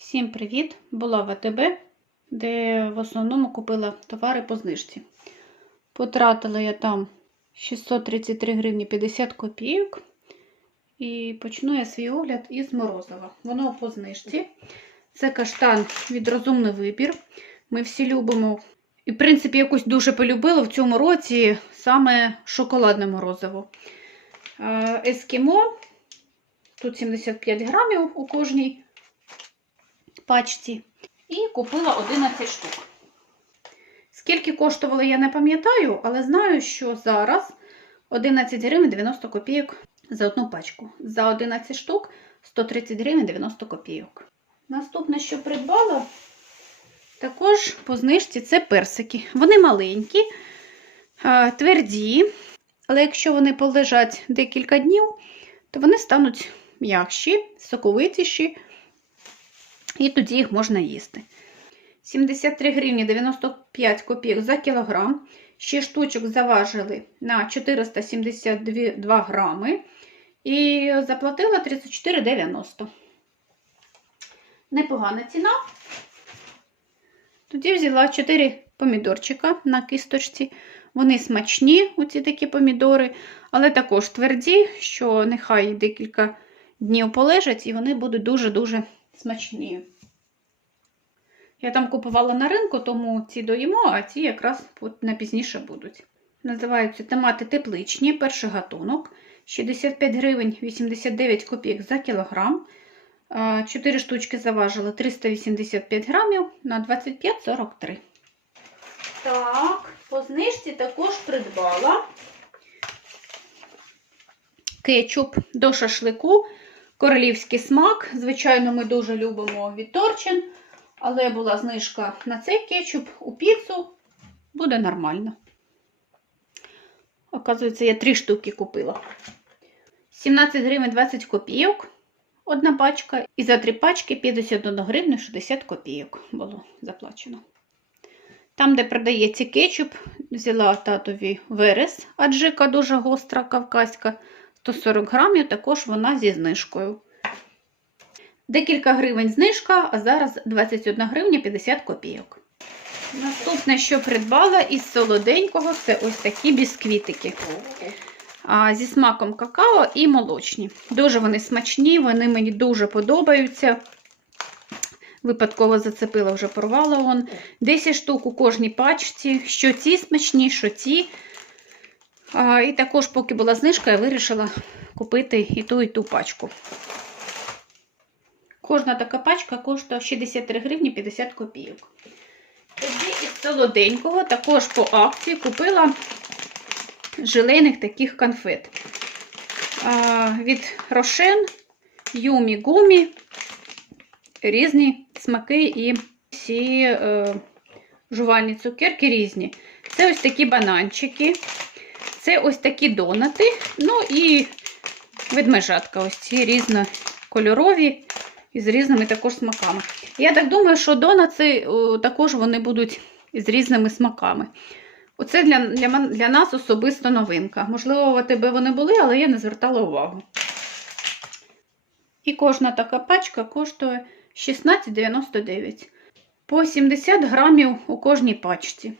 Всім привіт! Була в АТБ, де в основному купила товари по знижці. Потратила я там 633 гривні 50 копійок. І почну я свій огляд із морозива. Воно по знижці. Це каштан від розумний вибір. Ми всі любимо. І, в принципі, якось дуже полюбила в цьому році саме шоколадне морозиво. Е, Ескімо. Тут 75 грамів у кожній пачці. І купила 11 штук. Скільки коштувало, я не пам'ятаю, але знаю, що зараз 11 гривень 90 копійок за одну пачку. За 11 штук 130 гривень 90 копійок. Наступне, що придбала, також по знижці це персики. Вони маленькі, тверді, але якщо вони полежать декілька днів, то вони стануть м'якші, соковитіші, і тоді їх можна їсти. 73 гривні 95 копійок за кілограм. Ще штучок заважили на 472 грами. І заплатила 34,90. Непогана ціна. Тоді взяла 4 помідорчика на кисточці. Вони смачні, оці такі помідори, але також тверді, що нехай декілька днів полежать, і вони будуть дуже-дуже смачні. Я там купувала на ринку, тому ці доїмо, а ці якраз на пізніше будуть. Називаються томати тепличні, перший гатунок. 65 гривень 89 копійок за кілограм. 4 штучки заважили 385 грамів на 25,43. Так, по знижці також придбала кетчуп до шашлику. Королівський смак. Звичайно, ми дуже любимо від Торчин, але була знижка на цей кетчуп у піцу. Буде нормально. Оказується, я три штуки купила. 17 гривень 20 копійок. Одна пачка. І за три пачки 51 гривню 60 копійок було заплачено. Там, де продається кетчуп, взяла татові верес, аджика дуже гостра кавказька. 140 грамів, також вона зі знижкою. Декілька гривень знижка, а зараз 21 гривня 50 копійок. Наступне, що придбала із солоденького, це ось такі бісквітики. А, зі смаком какао і молочні. Дуже вони смачні, вони мені дуже подобаються. Випадково зацепила, вже порвала вон. 10 штук у кожній пачці. Що ці смачні, що ці. А, І також, поки була знижка, я вирішила купити і ту, і ту пачку. Кожна така пачка коштує 63 гривні 50 копійок. Тоді із солоденького, також по акції, купила желейних таких конфет. А, від Рошен, Юмі Гумі, різні смаки і всі е, жувальні цукерки різні. Це ось такі бананчики. Це ось такі донати, ну і ведмежатка, ось ці різнокольорові і з різними також смаками. Я так думаю, що донати також вони будуть з різними смаками. Оце для, для, для нас особисто новинка. Можливо, в АТБ вони були, але я не звертала увагу. І кожна така пачка коштує 16,99. По 70 грамів у кожній пачці.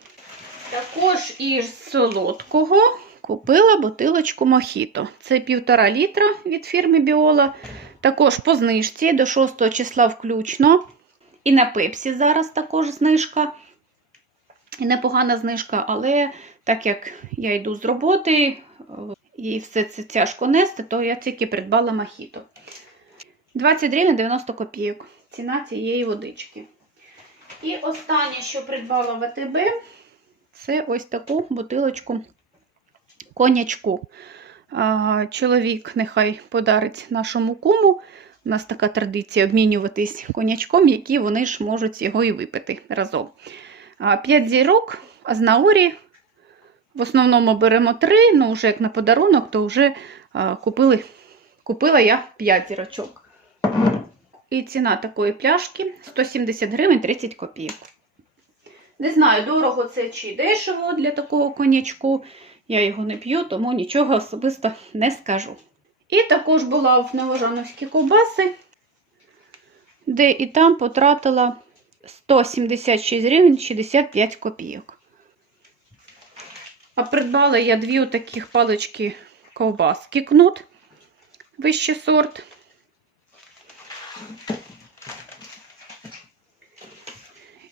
Також із солодкого купила бутилочку Мохіто. Це 1,5 літра від фірми Біола. Також по знижці до 6 числа включно. І на пепсі зараз також знижка. І непогана знижка, але так як я йду з роботи і все це тяжко нести, то я тільки придбала мохіто. 20 гривень 90 копійок. Ціна цієї водички. І останнє, що придбала в АТБ, це ось таку бутилочку конячку. Чоловік нехай подарить нашому куму. У нас така традиція обмінюватись конячком, які вони ж можуть його і випити разом. 5 зірок, а з наурі в основному беремо 3, ну вже як на подарунок, то вже купили, купила я 5 зірочок. І ціна такої пляшки 170 гривень 30 копійок. Не знаю, дорого це чи дешево для такого конячку. Я його не п'ю, тому нічого особисто не скажу. І також була в Новожановській ковбаси де і там потратила 176 гривень 65 копійок. А придбала я дві таких палички ковбаски кнут, вищий сорт.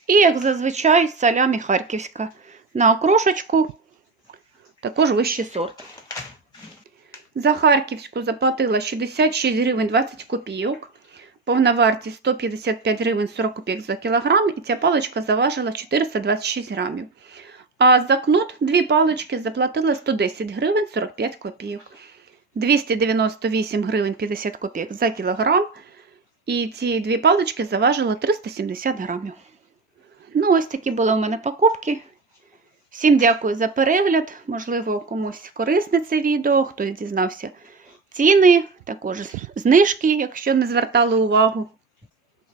І, як зазвичай, салямі харківська. На окрошечку також вищий сорт. За харківську заплатила 66 гривень 20 копійок. Повна вартість 155 гривень 40 копійок за кілограм, і ця паличка заважила 426 грамів. А за кнут дві палички заплатила 110 гривень 45 копійок. 298 гривень 50 копійок за кілограм. І ці дві палички заважили 370 грамів. Ну, ось такі були у мене покупки. Всім дякую за перегляд. Можливо, комусь корисне це відео, хтось дізнався ціни, також знижки, якщо не звертали увагу.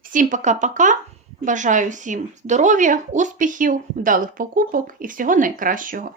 Всім пока-пока. Бажаю всім здоров'я, успіхів, вдалих покупок і всього найкращого.